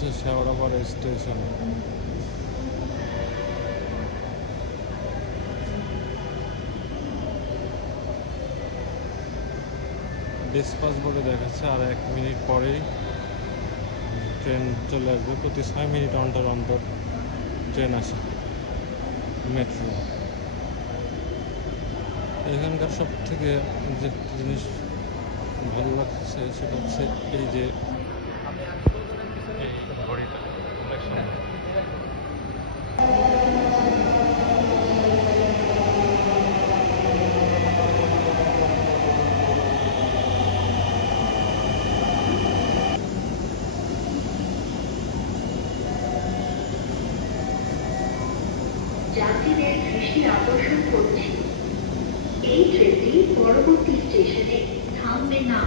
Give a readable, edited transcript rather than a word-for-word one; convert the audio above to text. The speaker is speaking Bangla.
হচ্ছে শেওড়াপাড়া স্টেশন। ডিসপাস বোর্ডে দেখাচ্ছে আর 1 মিনিট পরেই ট্রেন চলে আসবে। প্রতি 6 মিনিট অন্তর অন্তর ট্রেন আসে মেট্রো। এখানকার সব থেকে যে জিনিস ভালো লাগছে সেটা হচ্ছে এই যে এই ঘড়িটা অনেক সুন্দর। যাত্রীদের দৃষ্টি আকর্ষণ করছি, এই ট্রেনটি পরবর্তী স্টেশনে থামবে না।